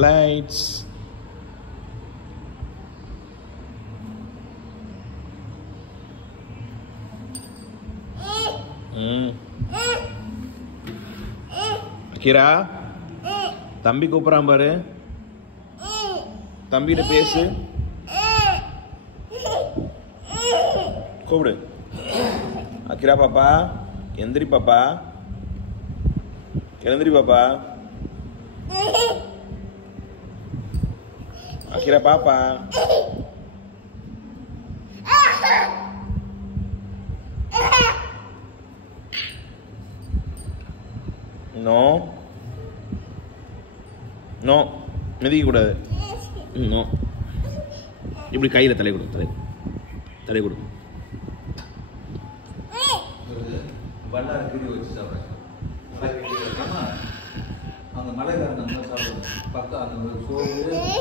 Lights. Akira தம்பி கூப்பிடுறான் பாரு. தம்பிகிட்ட பேசு. கூப்பிடு. அகிரா பாப்பா எந்திரி பாப்பா. எழுந்திரி பாப்பா. அகிரா பாப்பா. நோ நோ மிதிக்க கூடாது. நோ. இப்படி கையில் தலை கொடு. தலை கொடு. வல்லார கிடி வச்சு சாப்பிட்றேன். அந்த மலைக்காரன் சாப்பிடுவேன். பக்கம் அந்த சோறு